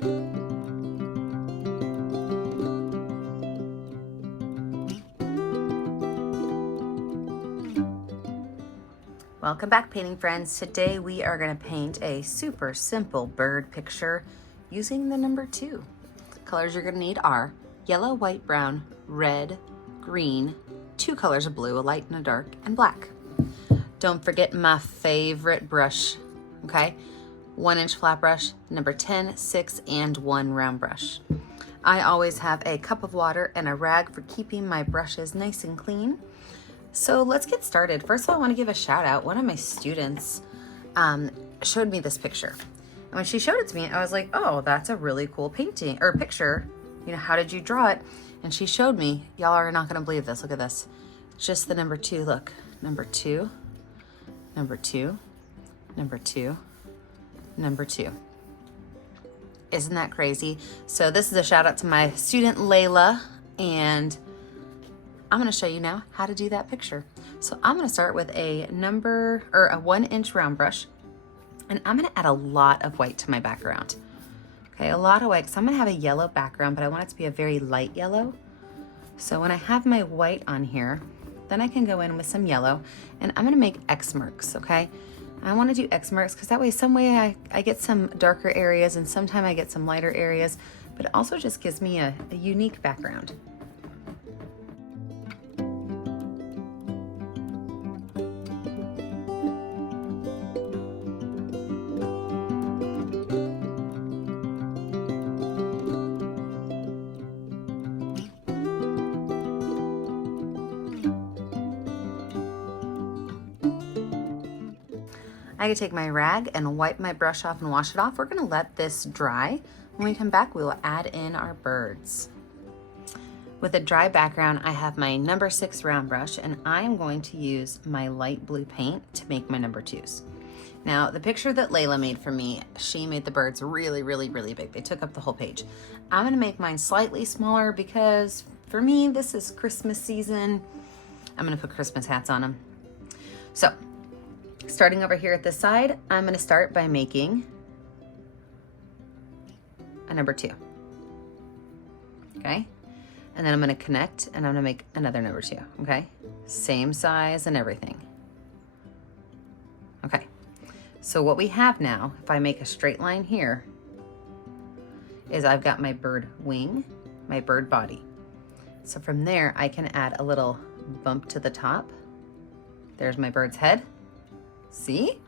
Welcome back, painting friends. Today we are going to paint a super simple bird picture using the number 2. The colors you're going to need are yellow, white, brown, red, green, 2 colors of blue, a light and a dark, and black. Don't forget my favorite brush, okay? 1-inch flat brush, number 10, 6, and 1 round brush. I always have a cup of water and a rag for keeping my brushes nice and clean. So let's get started. First of all, I want to give a shout out. One of my students showed me this picture. And when she showed it to me, I was like, oh, that's a really cool painting or picture. You know, how did you draw it? And she showed me, y'all are not going to believe this. Look at this. Just the number 2. Look, number 2, number 2, number 2, number 2. Isn't that crazy? So this is a shout out to my student Layla, and I'm going to show you now how to do that picture. So I'm going to start with a 1-inch round brush, and I'm going to add a lot of white to my background. Okay, a lot of white, because I'm going to have a yellow background, but I want it to be a very light yellow. So when I have my white on here, then I can go in with some yellow, and I'm going to make X marks, okay? I want to do X marks because that way, some way I get some darker areas, and sometimes I get some lighter areas, but it also just gives me a unique background. I can take my rag and wipe my brush off and wash it off. We're gonna let this dry. When we come back, we will add in our birds. With a dry background, I have my number 6 round brush, and I'm going to use my light blue paint to make my number 2s. Now, the picture that Layla made for me, she made the birds really, really, really big. They took up the whole page. I'm gonna make mine slightly smaller because for me, this is Christmas season. I'm gonna put Christmas hats on them. So, starting over here at this side, I'm going to start by making a number 2. Okay? And then I'm going to connect, and I'm going to make another number 2. Okay? Same size and everything. Okay. So what we have now, if I make a straight line here, is I've got my bird wing, my bird body. So from there, I can add a little bump to the top. There's my bird's head. See?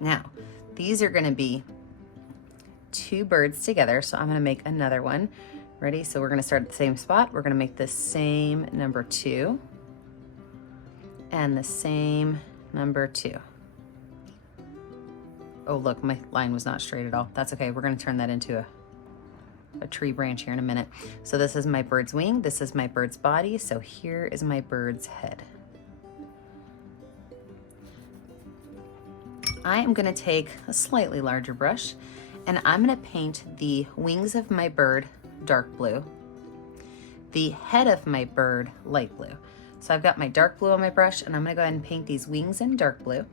Now, these are going to be 2 birds together, so I'm going to make another one. Ready? So we're going to start at the same spot. We're going to make the same number 2 and the same number 2. Oh, look, my line was not straight at all. That's okay. We're going to turn that into a tree branch here in a minute. So this is my bird's wing. This is my bird's body. So here is my bird's head. I am going to take a slightly larger brush, and I'm going to paint the wings of my bird dark blue, the head of my bird light blue. So I've got my dark blue on my brush, and I'm going to go ahead and paint these wings in dark blue.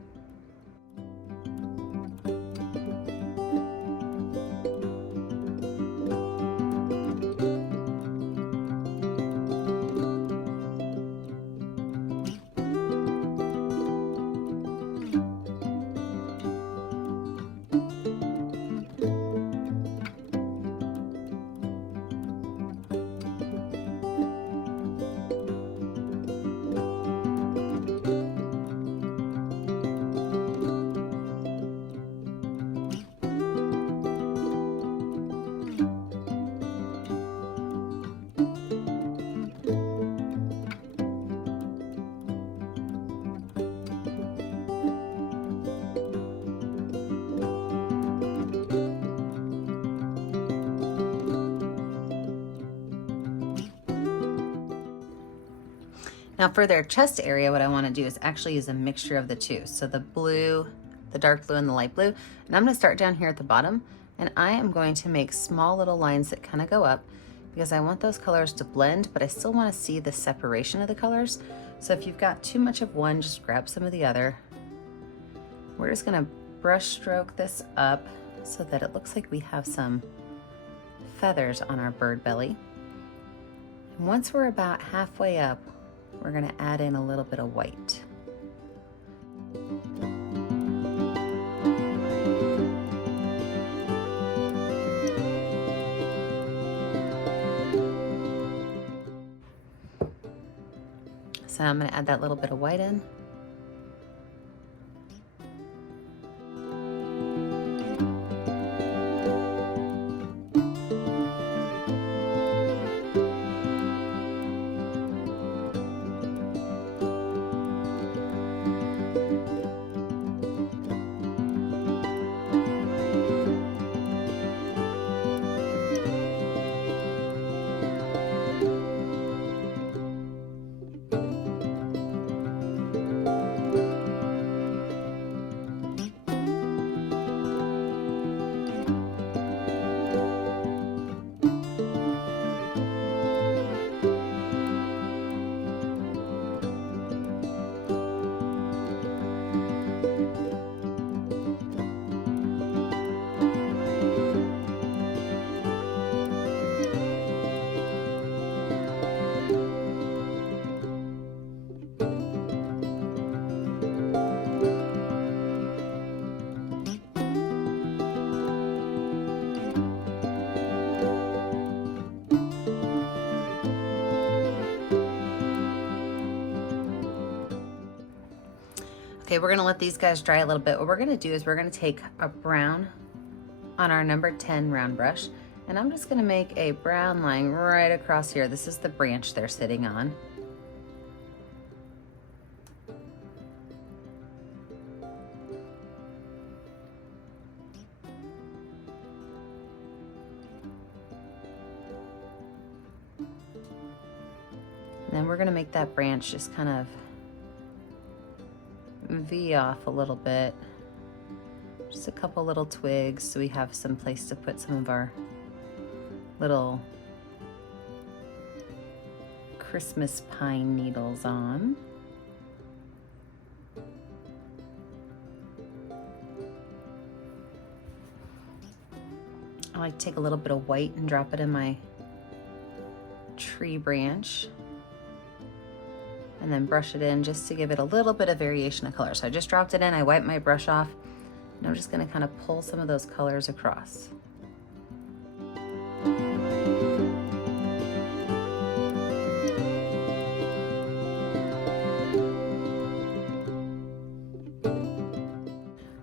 Now for their chest area, what I want to do is actually use a mixture of the two. So the blue, the dark blue and the light blue. And I'm going to start down here at the bottom, and I am going to make small little lines that kind of go up because I want those colors to blend, but I still want to see the separation of the colors. So if you've got too much of one, just grab some of the other. We're just going to brush stroke this up so that it looks like we have some feathers on our bird belly. And once we're about halfway up, we're going to add in a little bit of white. So I'm going to add that little bit of white in. Okay, we're gonna let these guys dry a little bit. What we're gonna do is we're gonna take a brown on our number 10 round brush, and I'm just gonna make a brown line right across here. This is the branch they're sitting on. And then we're gonna make that branch just kind of V off a little bit. Just a couple little twigs so we have some place to put some of our little Christmas pine needles on. I like to take a little bit of white and drop it in my tree branch, and then brush it in just to give it a little bit of variation of color. So I just dropped it in, I wiped my brush off, and I'm just gonna kind of pull some of those colors across.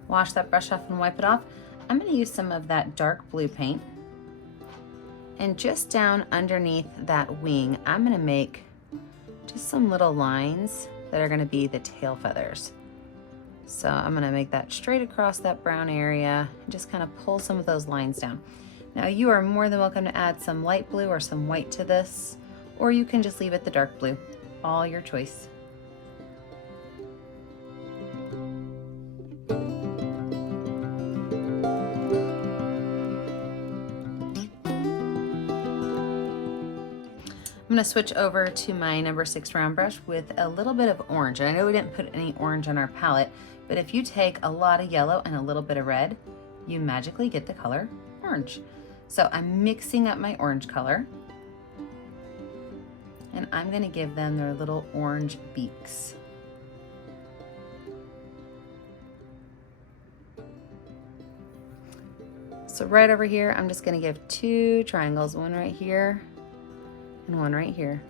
Wash that brush off and wipe it off. I'm gonna use some of that dark blue paint, and just down underneath that wing, I'm gonna make just some little lines that are gonna be the tail feathers. So I'm gonna make that straight across that brown area and just kind of pull some of those lines down. Now you are more than welcome to add some light blue or some white to this, or you can just leave it the dark blue, all your choice. I'm gonna switch over to my number 6 round brush with a little bit of orange. And I know we didn't put any orange on our palette, but if you take a lot of yellow and a little bit of red, you magically get the color orange. So I'm mixing up my orange color, and I'm gonna give them their little orange beaks. So right over here, I'm just gonna give 2 triangles, one right here and one right here.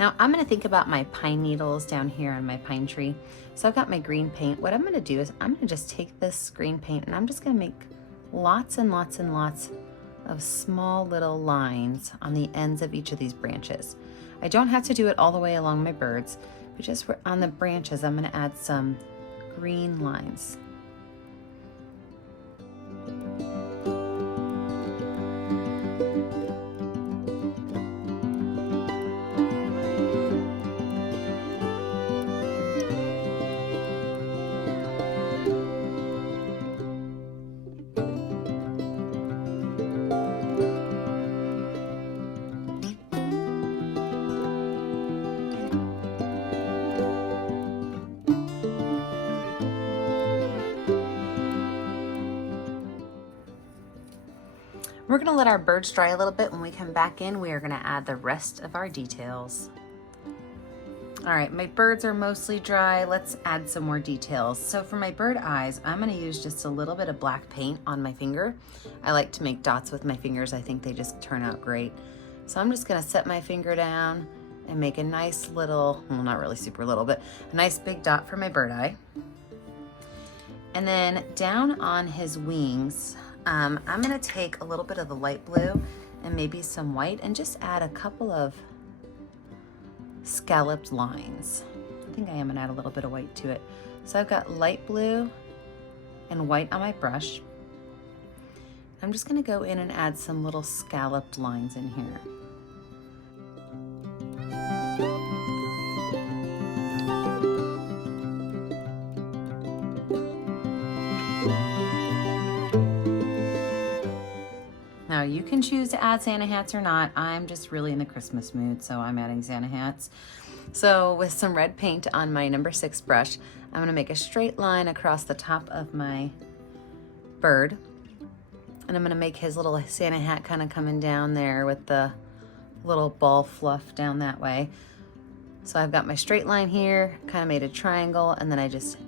Now I'm gonna think about my pine needles down here on my pine tree. So I've got my green paint. What I'm gonna do is I'm gonna just take this green paint and I'm just gonna make lots and lots and lots of small little lines on the ends of each of these branches. I don't have to do it all the way along my birds, but just on the branches, I'm gonna add some green lines. We're gonna let our birds dry a little bit. When we come back in, we are gonna add the rest of our details. All right, my birds are mostly dry. Let's add some more details. So for my bird eyes, I'm gonna use just a little bit of black paint on my finger. I like to make dots with my fingers. I think they just turn out great. So I'm just gonna set my finger down and make a nice little, well, not really super little, but a nice big dot for my bird eye. And then down on his wings, I'm gonna take a little bit of the light blue and maybe some white and just add a couple of scalloped lines. I think I am gonna add a little bit of white to it. So I've got light blue and white on my brush. I'm just gonna go in and add some little scalloped lines in here. Now you can choose to add Santa hats or not. I'm just really in the Christmas mood, so I'm adding Santa hats. So with some red paint on my number 6 brush, I'm gonna make a straight line across the top of my bird. And I'm gonna make his little Santa hat kind of coming down there with the little ball fluff down that way. So I've got my straight line here, kind of made a triangle, and then I just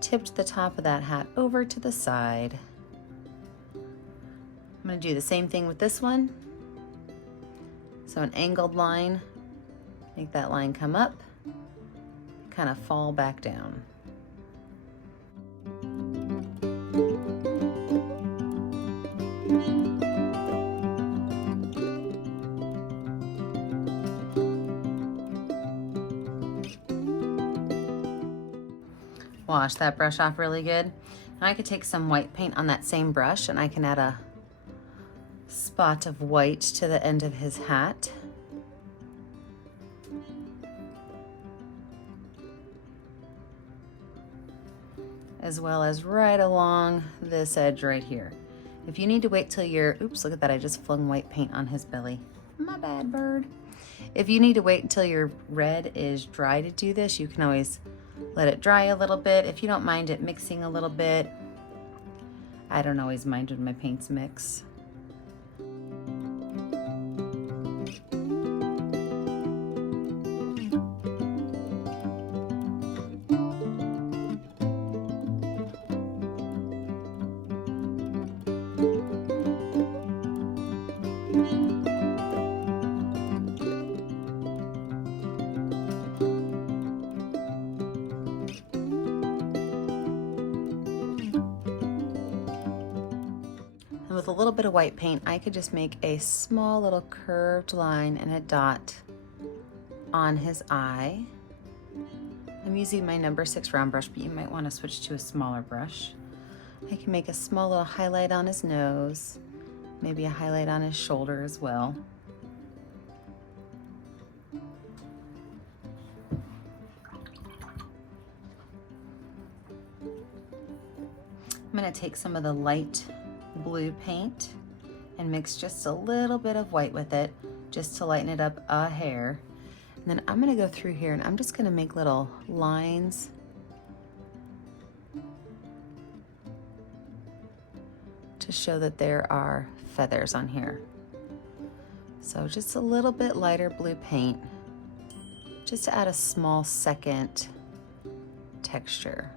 tipped the top of that hat over to the side. I'm gonna do the same thing with this one. So an angled line, make that line come up, kind of fall back down. Wash that brush off really good. And I could take some white paint on that same brush and I can add a spot of white to the end of his hat. As well as right along this edge right here. If you need to wait till you're, oops, look at that, I just flung white paint on his belly. My bad, bird. If you need to wait until your red is dry to do this, you can always let it dry a little bit. If you don't mind it mixing a little bit, I don't always mind when my paints mix. And with a little bit of white paint, I could just make a small little curved line and a dot on his eye. I'm using my number 6 round brush, but you might want to switch to a smaller brush. I can make a small little highlight on his nose, maybe a highlight on his shoulder as well. I'm going to take some of the light blue paint and mix just a little bit of white with it just to lighten it up a hair. And then I'm going to go through here and I'm just going to make little lines to show that there are feathers on here. So just a little bit lighter blue paint just to add a small second texture.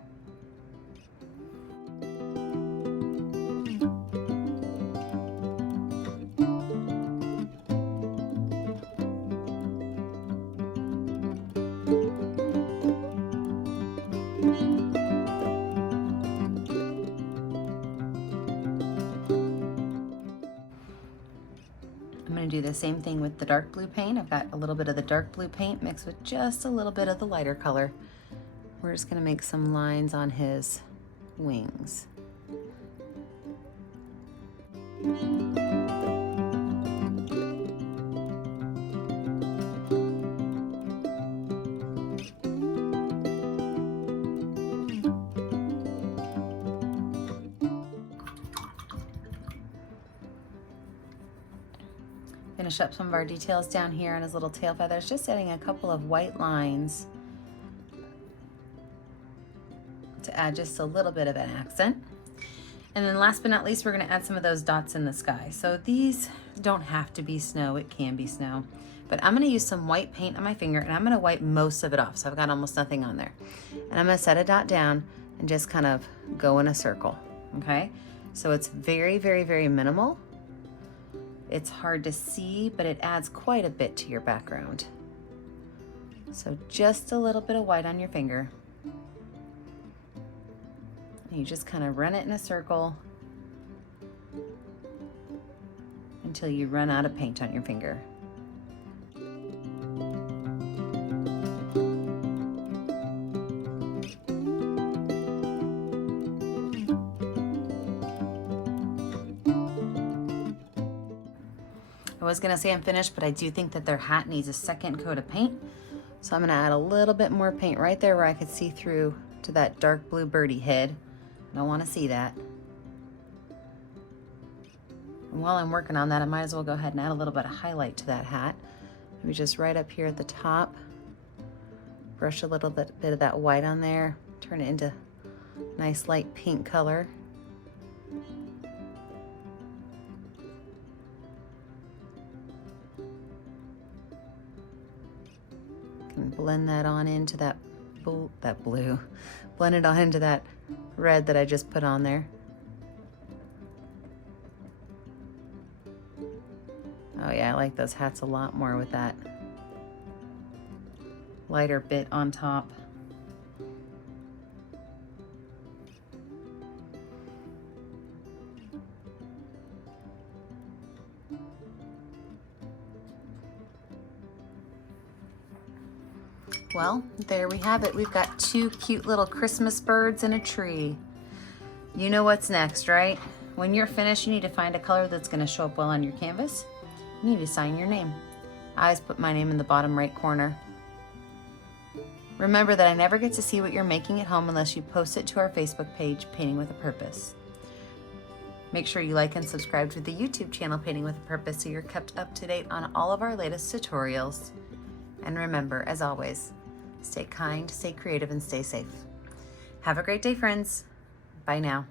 I'm going to do the same thing with the dark blue paint. I've got a little bit of the dark blue paint mixed with just a little bit of the lighter color. We're just going to make some lines on his wings. Finish up some of our details down here on his little tail feathers, just adding a couple of white lines to add just a little bit of an accent. And then last but not least, we're gonna add some of those dots in the sky. So these don't have to be snow, it can be snow. But I'm gonna use some white paint on my finger and I'm gonna wipe most of it off. So I've got almost nothing on there. And I'm gonna set a dot down and just kind of go in a circle, okay? So it's very, very, very minimal. It's hard to see, but it adds quite a bit to your background. So just a little bit of white on your finger. And you just kind of run it in a circle until you run out of paint on your finger. I was gonna say I'm finished, but I do think that their hat needs a second coat of paint. So I'm gonna add a little bit more paint right there where I could see through to that dark blue birdie head. I don't wanna see that. And while I'm working on that, I might as well go ahead and add a little bit of highlight to that hat. Maybe just right up here at the top. Brush a little bit of that white on there, turn it into a nice light pink color. Can blend that on into that blue. Blend it on into that red that I just put on there. Oh yeah, I like those hats a lot more with that lighter bit on top. Well, there we have it. We've got two cute little Christmas birds in a tree. You know what's next, right? When you're finished, you need to find a color that's gonna show up well on your canvas. You need to sign your name. I always put my name in the bottom right corner. Remember that I never get to see what you're making at home unless you post it to our Facebook page, Painting with a Purpose. Make sure you like and subscribe to the YouTube channel, Painting with a Purpose, so you're kept up to date on all of our latest tutorials. And remember, as always, stay kind, stay creative, and stay safe. Have a great day, friends. Bye now.